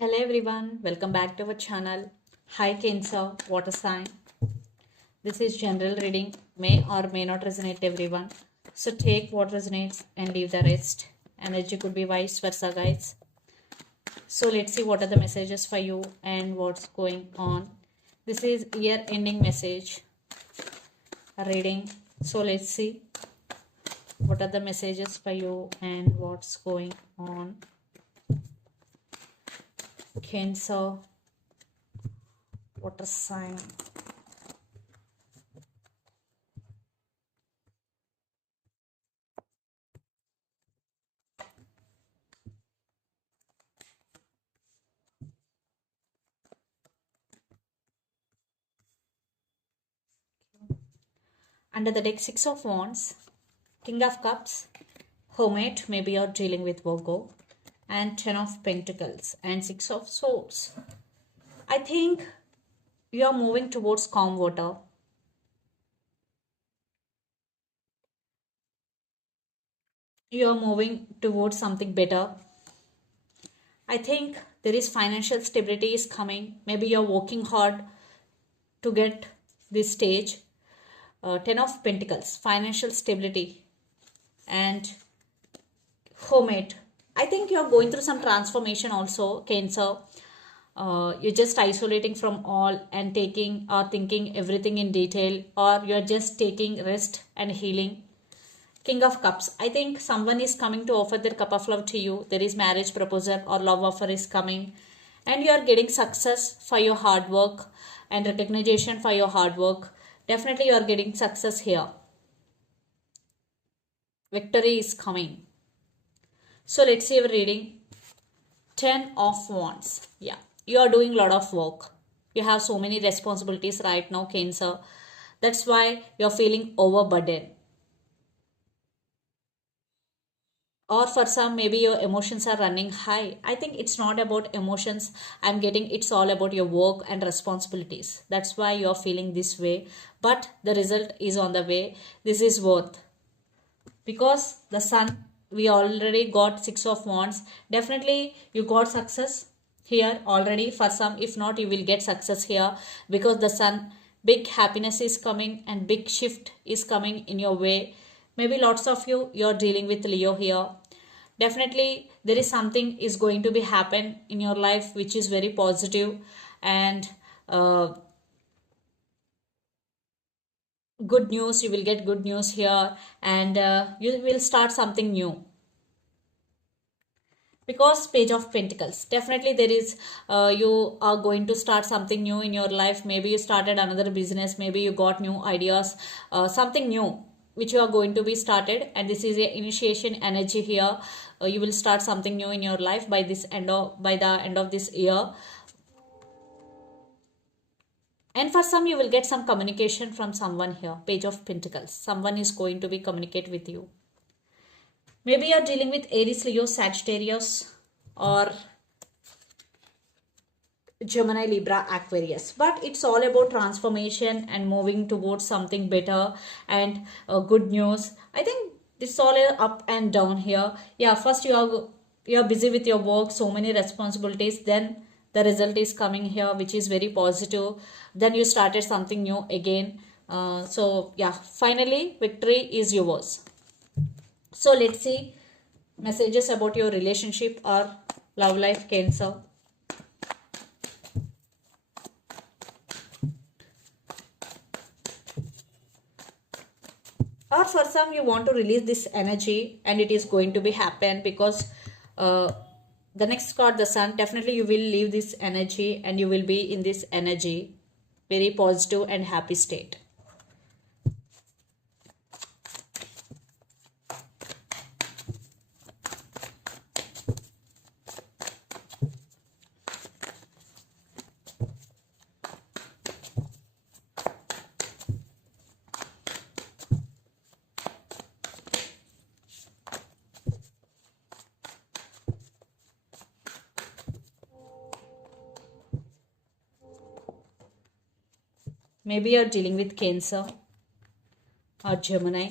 Hello everyone, welcome back to our channel. Hi Cancer, water sign. This is general reading, may or may not resonate everyone. So take what resonates and leave the rest. Energy could be vice versa, guys. So let's see what are the messages for you and what's going on. This is year ending message reading. So let's see what are the messages for you and what's going on. Cancer, water sign. Under the deck, Six of Wands, King of Cups, Hermit, maybe you're dealing with Virgo, and Ten of Pentacles, and Six of Swords. I think you're moving towards calm water. You're moving towards something better. I think there is financial stability is coming. Maybe you're working hard to get this stage. Ten of Pentacles, financial stability, and Hermit. I think you're going through some transformation also, Cancer. You're just isolating from all and taking or thinking everything in detail, or you're just taking rest and healing. King of Cups. I think someone is coming to offer their cup of love to you. There is marriage proposal or love offer is coming, and you are getting success for your hard work and recognition for your hard work. Definitely you are getting success here. Victory is coming. So let's see our reading. 10 of Wands. Yeah, you are doing a lot of work. You have so many responsibilities right now, Cancer. That's why you're feeling overburdened. Or for some, maybe your emotions are running high. I think it's not about emotions. I'm getting it's all about your work and responsibilities. That's why you're feeling this way. But the result is on the way. This is worth. Because the sun, we already got Six of Wands. Definitely you got success here already. For some, if not, you will get success here because the sun, big happiness is coming and big shift is coming in your way. Maybe lots of you're dealing with Leo here. Definitely there is something is going to be happen in your life which is very positive, and good news, you will get good news here, and you will start something new. Because Page of Pentacles, definitely there is you are going to start something new in your life. Maybe you started another business, maybe you got new ideas, something new which you are going to be started, and this is a initiation energy here. You will start something new in your life by the end of this year. And for some, you will get some communication from someone here. Page of Pentacles, someone is going to be communicate with you. Maybe you're dealing with Aries, Leo, Sagittarius, or Gemini, Libra, Aquarius. But it's all about transformation and moving towards something better and good news. I think it's all up and down here. Yeah, first you are busy with your work, so many responsibilities. Then the result is coming here, which is very positive. Then you started something new again. So yeah, finally victory is yours. So let's see messages about your relationship or love life, Cancer. Or for some, you want to release this energy and it is going to be happen because uh, the next card, the Sun, definitely you will leave this energy and you will be in this energy, very positive and happy state. Maybe you're dealing with Cancer or Gemini.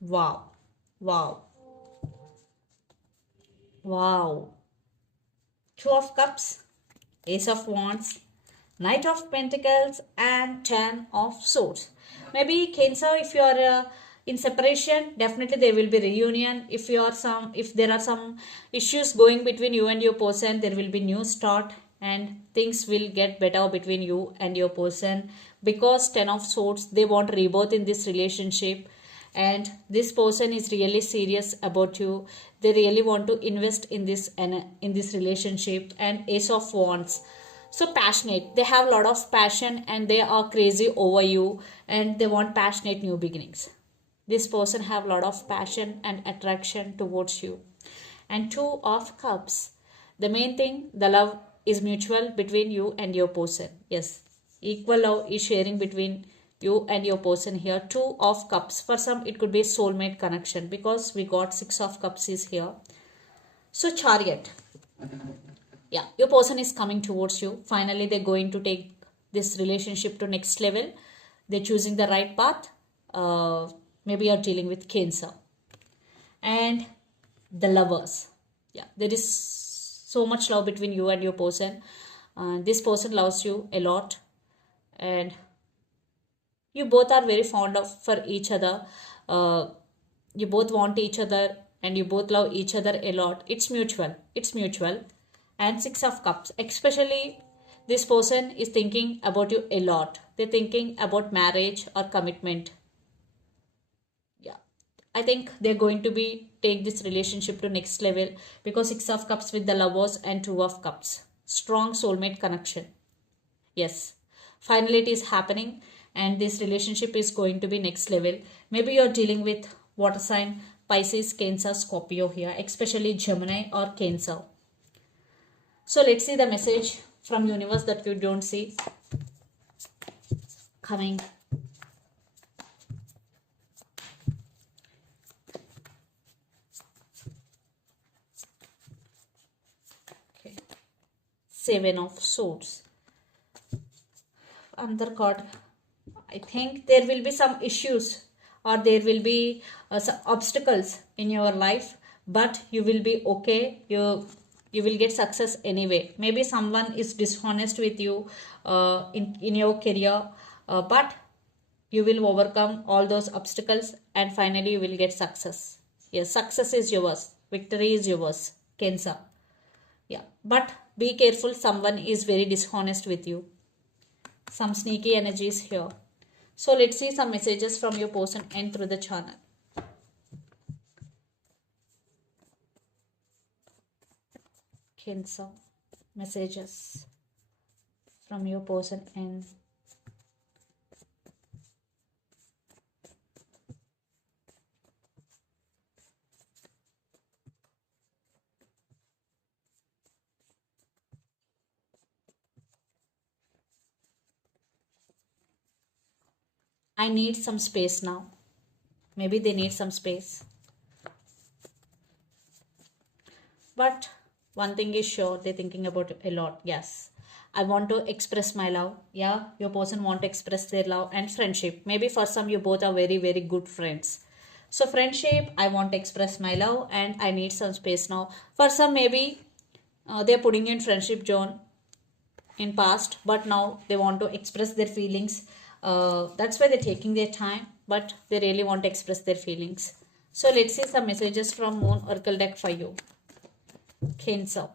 Wow. Wow. Wow. Two of Cups, Ace of Wands, Knight of Pentacles, and Ten of Swords. Maybe Cancer, if you are in separation, definitely there will be reunion. If there are some issues going between you and your person, there will be new start and things will get better between you and your person, because Ten of Swords, they want rebirth in this relationship, and this person is really serious about you. They really want to invest in this relationship. And Ace of Wands, so passionate, they have a lot of passion and they are crazy over you, and they want passionate new beginnings. This person have a lot of passion and attraction towards you. And Two of Cups, the main thing, the love is mutual between you and your person. Yes, equal love is sharing between you and your person here. Two of Cups, for some it could be soulmate connection, because we got Six of Cups is here. So Chariot, yeah, your person is coming towards you. Finally they're going to take this relationship to next level. They're choosing the right path. Maybe you're dealing with Cancer. And the Lovers, yeah, there is so much love between you and your person. This person loves you a lot, and you both are very fond of for each other. You both want each other and you both love each other a lot. It's mutual. And Six of Cups, especially this person is thinking about you a lot. They're thinking about marriage or commitment. Yeah, I think they're going to be take this relationship to next level, because Six of Cups with the Lovers and Two of Cups, strong soulmate connection. Yes, finally it is happening, and this relationship is going to be next level. Maybe you're dealing with water sign, Pisces, Cancer, Scorpio here, especially Gemini or Cancer. So let's see the message from universe that you don't see coming. Okay. Seven of Swords. Another card. I think there will be some issues, or there will be some obstacles in your life, but you will be okay. You will get success anyway. Maybe someone is dishonest with you in your career, but you will overcome all those obstacles and finally you will get success. Yes, success is yours. Victory is yours. Cancer. Yeah, but be careful, someone is very dishonest with you. Some sneaky energies here. So let's see some messages from your person and through the channel. Cancer, messages from your person and I need some space now. Maybe they need some space. But one thing is sure, they're thinking about it a lot. Yes, I want to express my love. Yeah, your person want to express their love and friendship. Maybe for some you both are very, very good friends. So friendship, I want to express my love and I need some space now. For some, maybe they're putting in friendship zone in past, but now they want to express their feelings. That's why they're taking their time, but they really want to express their feelings. So let's see some messages from Moon Oracle deck for you. Cancer.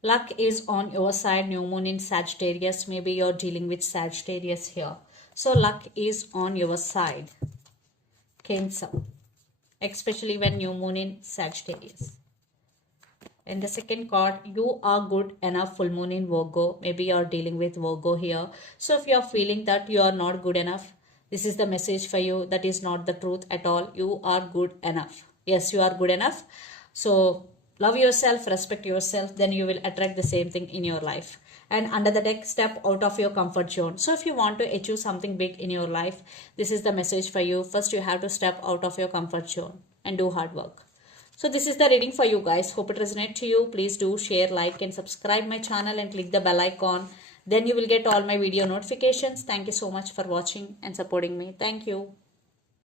Luck is on your side. New moon in Sagittarius. Maybe you're dealing with Sagittarius here. So luck is on your side. Cancer. Especially when new moon in Sagittarius. And the second card, you are good enough. Full moon in Virgo. Maybe you're dealing with Virgo here. So if you're feeling that you are not good enough, this is the message for you. That is not the truth at all. You are good enough. Yes, you are good enough. So love yourself, respect yourself, then you will attract the same thing in your life. And under the deck, step out of your comfort zone. So if you want to achieve something big in your life, this is the message for you. First, you have to step out of your comfort zone and do hard work. So this is the reading for you guys. Hope it resonates to you. Please do share, like and subscribe my channel and click the bell icon. Then you will get all my video notifications. Thank you so much for watching and supporting me. Thank you.